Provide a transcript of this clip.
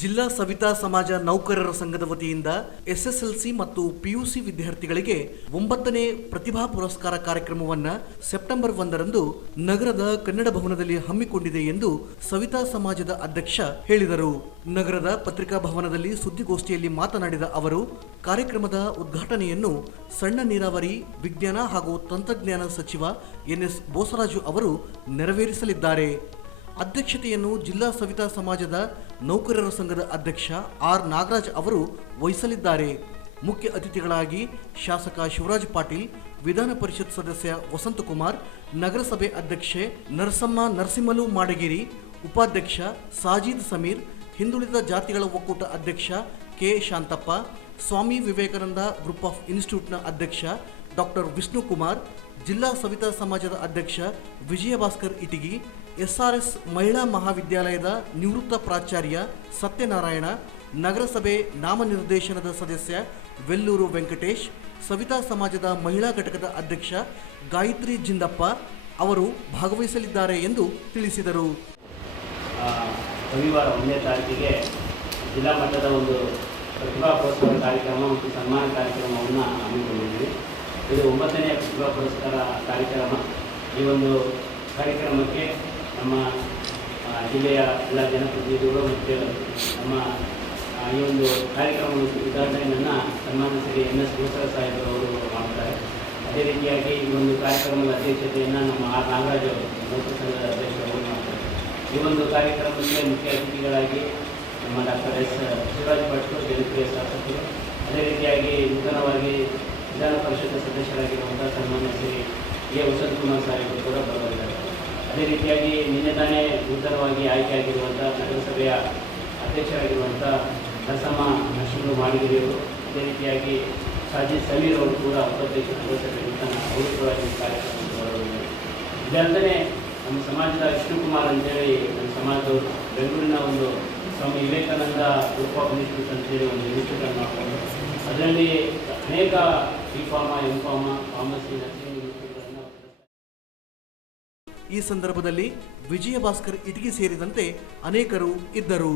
ಜಿಲ್ಲಾ ಸವಿತಾ ಸಮಾಜ ನೌಕರರ ಸಂಘದ ವತಿಯಿಂದ ಎಸ್ಎಸ್ಎಲ್ಸಿ ಮತ್ತು ಪಿಯುಸಿ ವಿದ್ಯಾರ್ಥಿಗಳಿಗೆ 9ನೇ ಪ್ರತಿಭಾ ಪುರಸ್ಕಾರ ಕಾರ್ಯಕ್ರಮವನ್ನು ಸೆಪ್ಟೆಂಬರ್ 1ರಂದು ನಗರದ ಕನ್ನಡ ಭವನದಲ್ಲಿ ಹಮ್ಮಿಕೊಂಡಿದೆ ಎಂದು ಸವಿತಾ ಸಮಾಜದ ಅಧ್ಯಕ್ಷ ಹೇಳಿದರು. ನಗರದ ಪತ್ರಿಕಾ ಭವನದಲ್ಲಿ ಸುದ್ದಿಗೋಷ್ಠಿಯಲ್ಲಿ ಮಾತನಾಡಿದ ಅವರು, ಕಾರ್ಯಕ್ರಮದ ಉದ್ಘಾಟನೆಯನ್ನು ಸಣ್ಣ ನೀರಾವರಿ, ವಿಜ್ಞಾನ ಹಾಗೂ ತಂತ್ರಜ್ಞಾನ ಸಚಿವ ಎನ್ಎಸ್ ಬೋಸರಾಜು ಅವರು ನೆರವೇರಿಸಲಿದ್ದಾರೆ. ಅಧ್ಯಕ್ಷತೆಯನ್ನು ಜಿಲ್ಲಾ ಸವಿತಾ ಸಮಾಜದ ನೌಕರರ ಸಂಘದ ಅಧ್ಯಕ್ಷ ಆರ್ ನಾಗರಾಜ್ ಅವರು ವಹಿಸಲಿದ್ದಾರೆ. ಮುಖ್ಯ ಅತಿಥಿಗಳಾಗಿ ಶಾಸಕ ಶಿವರಾಜ್ ಪಾಟೀಲ್, ವಿಧಾನ ಪರಿಷತ್ ಸದಸ್ಯ ವಸಂತಕುಮಾರ್, ನಗರಸಭೆ ಅಧ್ಯಕ್ಷೆ ನರಸಿಂಹಲು ಮಾಡಗೇರಿ, ಉಪಾಧ್ಯಕ್ಷ ಸಾಜಿದ್ ಸಮೀರ್, ಹಿಂದುಳಿದ ಜಾತಿಗಳ ಒಕ್ಕೂಟ ಅಧ್ಯಕ್ಷ K Shantappa, Swami Vivekananda group of ಇನ್ಸ್ಟಿಟ್ಯೂಟ್ನ ಅಧ್ಯಕ್ಷ ಡಾಕ್ಟರ್ ವಿಷ್ಣುಕುಮಾರ್, ಜಿಲ್ಲಾ ಸವಿತಾ ಸಮಾಜದ ಅಧ್ಯಕ್ಷ ವಿಜಯಭಾಸ್ಕರ್ ಇಟಗಿ, ಎಸ್ಆರ್ಎಸ್ ಮಹಿಳಾ ಮಹಾವಿದ್ಯಾಲಯದ ನಿವೃತ್ತ ಪ್ರಾಚಾರ್ಯ ಸತ್ಯನಾರಾಯಣ, ನಗರಸಭೆ ನಾಮನಿರ್ದೇಶನದ ಸದಸ್ಯ ವೆಲ್ಲೂರು ವೆಂಕಟೇಶ್, ಸವಿತಾ ಸಮಾಜದ ಮಹಿಳಾ ಘಟಕದ ಅಧ್ಯಕ್ಷ ಗಾಯತ್ರಿ ಜಿಂದಪ್ಪ ಅವರು ಭಾಗವಹಿಸಲಿದ್ದಾರೆ ಎಂದು ತಿಳಿಸಿದರು. ರವಿವಾರ 1ನೇ ತಾರೀಕಿಗೆ ಜಿಲ್ಲಾ ಮಟ್ಟದ ಒಂದು ಪ್ರತಿಭಾ ಪುರಸ್ಕಾರ ಕಾರ್ಯಕ್ರಮ ಮತ್ತು ಸನ್ಮಾನ ಕಾರ್ಯಕ್ರಮವನ್ನು ಹಮ್ಮಿಕೊಂಡಿದ್ದೀವಿ. ಇದು 9ನೇ ಪ್ರತಿಭಾ ಪುರಸ್ಕಾರ ಕಾರ್ಯಕ್ರಮ. ಈ ಒಂದು ಕಾರ್ಯಕ್ರಮಕ್ಕೆ ನಮ್ಮ ಜಿಲ್ಲೆಯ ಎಲ್ಲ ಜನಪ್ರತಿನಿಧಿಗಳು ಮತ್ತು ನಮ್ಮ ಈ ಒಂದು ಕಾರ್ಯಕ್ರಮದ ಉದ್ಘಾಟನೆಯನ್ನು ಸನ್ಮಾನ್ಯ ಶ್ರೀ ಎನ್ಎಸ್ ಬೋಸರಾಜ್ ಸಾಹೇಬರು ಮಾಡ್ತಾರೆ. ಅದೇ ರೀತಿಯಾಗಿ ಈ ಒಂದು ಕಾರ್ಯಕ್ರಮದ ಅಧ್ಯಕ್ಷತೆಯನ್ನು ನಮ್ಮ ಆರ್ ನಾಗರಾಜ್ ಅವರು ನೌಕರ ಸಂಘದ ಅಧ್ಯಕ್ಷರು ಮಾಡ್ತಾರೆ. ಈ ಒಂದು ಕಾರ್ಯಕ್ರಮಕ್ಕೆ ಮುಖ್ಯ ಅತಿಥಿಗಳಾಗಿ ನಮ್ಮ ಡಾಕ್ಟರ್ ಎಸ್ ಶಿವರಾಜ್ ಪಾಟೀಲ್ ಜನಪ್ರಿಯ ಶಾಸಕರು, ಅದೇ ರೀತಿಯಾಗಿ ನೂತನವಾಗಿ ವಿಧಾನ ಪರಿಷತ್ ಸದಸ್ಯರಾಗಿರುವಂಥ ಸನ್ಮಾನ್ಯ ಶ್ರೀ ಎ ವಸಂತಕುಮಾರ್ ಸಾಹೇಬರು ಕೂಡ ಬರಲಿದ್ದಾರೆ. ಅದೇ ರೀತಿಯಾಗಿ ನಿನ್ನೆ ತಾನೇ ನೂತನವಾಗಿ ಆಯ್ಕೆಯಾಗಿರುವಂಥ ನಗರಸಭೆಯ ಅಧ್ಯಕ್ಷರಾಗಿರುವಂಥ ನರಸಿಂಹಲು ಮಾಡಗೇರಿಯವರು, ಅದೇ ರೀತಿಯಾಗಿ ಸಾಜಿದ್ ಸಮೀರ್ ಅವರು ಕೂಡ ಉಪಾಧ್ಯಕ್ಷ ಸದಸ್ಯರಾಗಿರುವಂಥ ಅಭಿವೃದ್ಧವಾಗಿ ಕಾರ್ಯಕ್ರಮಕ್ಕೆ ಬರಲಿದ್ದಾರೆ. ಇದಲ್ಲದೆ ನಮ್ಮ ಸಮಾಜದ ವಿಷ್ಣುಕುಮಾರ್ ಅಂತೇಳಿ ನಮ್ಮ ಸಮಾಜದವರು ಬೆಂಗಳೂರಿನ ಒಂದು ಸ್ವಾಮಿ ವಿವೇಕಾನಂದ ಗ್ರೂಪ್ ಆಫ್ ಇನ್ಸ್ಟಿಟ್ಯೂಟ್ ಅಂತೇಳಿ ಒಂದು ಇನ್ಸ್ಟಿಟ್ಯೂಟನ್ನು ಮಾಡಿಕೊಂಡು ಅದರಲ್ಲಿ ಅನೇಕ B.Pharm, M.Pharm, ಫಾರ್ಮಸಿ, ನರ್ಸಿಂಗ್ ಇನ್ಸ್ಟಿಟ್ಯೂಟ್ಗಳನ್ನು. ಈ ಸಂದರ್ಭದಲ್ಲಿ ವಿಜಯಭಾಸ್ಕರ್ ಇಟಗಿ ಸೇರಿದಂತೆ ಅನೇಕರು ಇದ್ದರು.